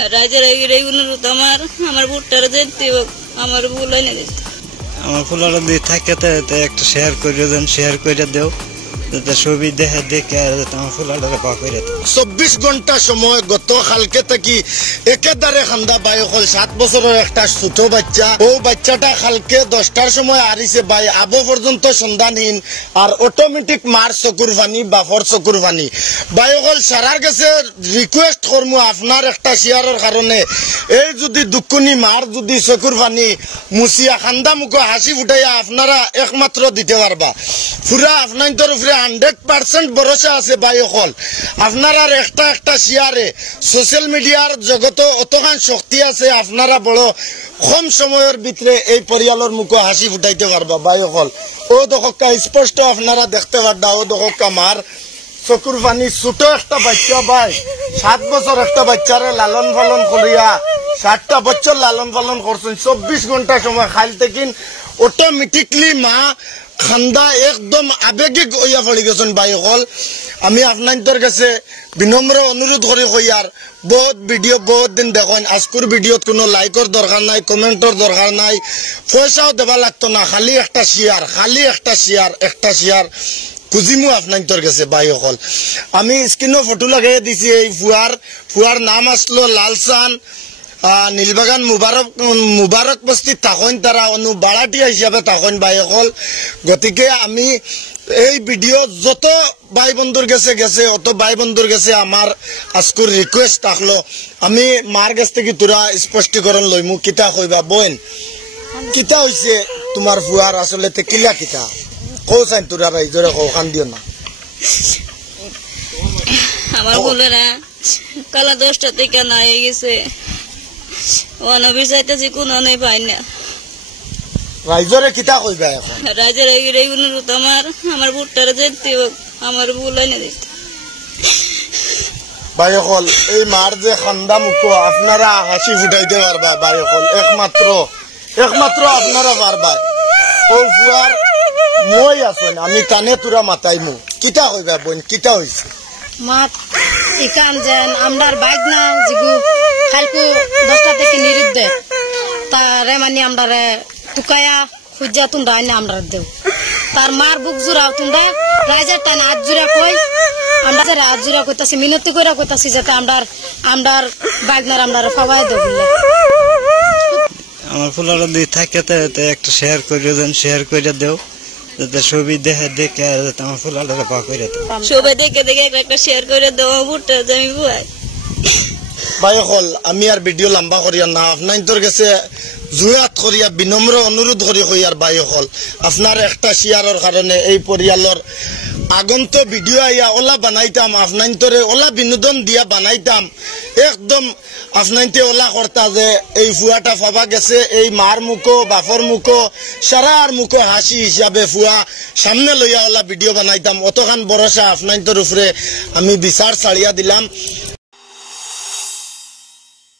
রাইজের এই অনুরোধ আমার ভুট্টার যেতে আমার ভুল হয় না আমার ফুলার দিয়ে থাকে একটা শেয়ার করে দেন, শেয়ার করে দেও ছবি দেখে দেখে আমার ফুলার পা করে 24 ঘন্টা সময় গত কালকে থাকি একেবারে খান্দা বাই হল 7 বছরের একটা ছোট বাচ্চা। ও বাচ্চাটা কালকে 10টার সময় আরিছে বাই আবো পর্যন্ত সন্ধানহীন। আর অটোমেটিক মার চকুর পানি বাফর চকুর পানি বাই হল সারার কাছে রিকোয়েস্ট করমু আপনার একটা শেয়ারের কারণে এই যদি দুকুনি মার যদি চকুর পানি মুছিয়া খান্দা মুখো হাসি ফুটাইয়া আপনারা একমাত্র দিতে পারবা। পুরা আপনার উপরে 100% ভরসা আছে বাই হল আপনারা একটা একটা শেয়ারে সোশ্যাল মিডিয়ার জগত অতখান শক্তি আছে। আপনারা বড় কম সময়ের ভিতরে এই পরিয়ালের মুখে হাসি ফুটাইতে পারবা বাই হল। ও দশকা স্পষ্ট আপনারা দেখতে পারবা। ও দশকা মার চকুর পানি ছোট একটা বাচ্চা বাই 7 বছর একটা বাচ্চারে লালন পালন করিয়া 7টা বছর লালন পালন করছেন। 24 ঘন্টা সময় খাইল থেকে অটোমেটিকলি মা খান্দা একদম আবেগিক হইয়া পড়ি গেছেন বাই হল। আমি আপনার কাছে বিনম্র অনুরোধ করি হইয়ার বহুত ভিডিও বহুত দিন দেখেন। আজকের ভিডিওত কোনো লাইকের দরকার নাই, কমেন্টর দরকার নাই, পয়সাও দেওয়া লাগতো না। খালি একটা শেয়ার, খালি একটা শেয়ার খুঁজিমু আপনার কাছে বাই হল। আমি স্ক্রিনও ফটো লাগাই দিছি। এই ফুয়ার নাম আসলো লালচান নীলবাগান মুবারক বস্তি থাকেন। তারা অনু বাড়াটিয়া হিসাবে থাকেন বাই হল। গতিকে আমি এই ভিডিও যত ভাই বন্ধুর গেছে অত ভাই বন্ধুর গেছে আমার আজকের রিকোয়েস্ট থাকলো আমি মার কাছ থেকে তোরা স্পষ্টীকরণ লইমু। কিতা কইবা বোন, কিতা হইছে তোমার ফুয়ার আসলে কিলা কিতা কৌ চাই তোরা ভাই জোরে কৌ খান দিও না। আমার বলেরা কালা 10টা থেকে না হয়ে গেছে অনবি চাইতেছি কোনো নেই পাই না। রাইজরে কিতা কইবা এখন? রাইজের এই অনুরোধ আমার ভুট্টার যেতে আমার ভুল হয় না বাই হল। এই মার যে খান্দা মুখো আপনারা হাসি ফুটাইতে পারবা বাই হল, একমাত্র আপনারা পারবা। ও ফুয়ার মই আছেন আমি কানে তোরা মাতাইমু। কিতা কইবা বোন, কিতা হইছে? মাত ইকান যেন আমরার বাইক না জিগু খালকু 10টা থেকে নিরুদ্ধে তারে মানে আমরারে টুকায়া খুঁজা তুন্দা আইনে আমরা দেও। তার মার বুক জুড়াও তুন্দা রাইজার টান হাত জুড়া কই আমরা হাত জুড়া কইতাছি মিনতি কইরা কইতাছি যাতে আমরার বাইকনার আমরারে ফাওয়াই দেব বলে। আমার ফুলার দিয়ে থাকে একটা শেয়ার করে দেন, শেয়ার করে দেও ছবি দেখে দেখে আমার ফুলার পা করে দেও। সবাই দেখে একটা শেয়ার করে দেও ভুট্টা আমি বুয়াই বাই হল। আমি আর ভিডিও লম্বা করিয়া না আপনার কাছে জুয়াত করিয়া বিনম্র অনুরোধ করি হইয়ার বাই হল আপনার একটা শেয়ারের কারণে এই পরিয়ালের আগন্ত ভিডিও আইয়া ওলা বানাইতাম আপনার ওলা বিনোদন দিয়া বানাইতাম। একদম আপনার ওলা করতা যে এই ফুয়াটা ফাবা গেছে এই মার মুখো বাফর মুখো সারার মুখো হাসি হিসাবে ফুয়া সামনে লইয়া ওলা ভিডিও বানাইতাম। অতখান ভরসা আপনার উপরে আমি বিচার ছাড়িয়া দিলাম।